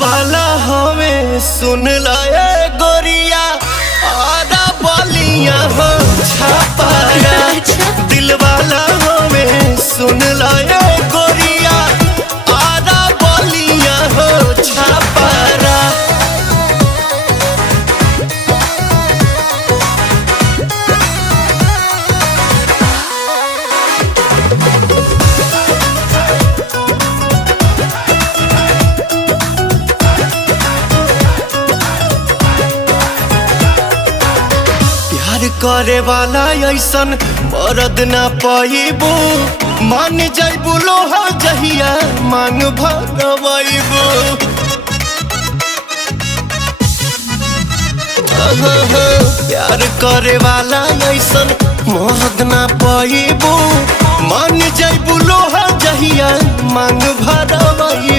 वाला हमें सुन लाए गोरिया आधा बलिया हो छापारा। दिल वाला हमें सुन लाए गोरिया आधा बलिया हो छापारा। प्यार करे वाला ऐसन मरद ना पाइबू। मान जाइबू लोहा जहिया मांग भगवाइबू। प्यार करे वाला ऐसन मरद ना पाइबू। मान जाइबू लोहा जहिया मांग भगवाइबू।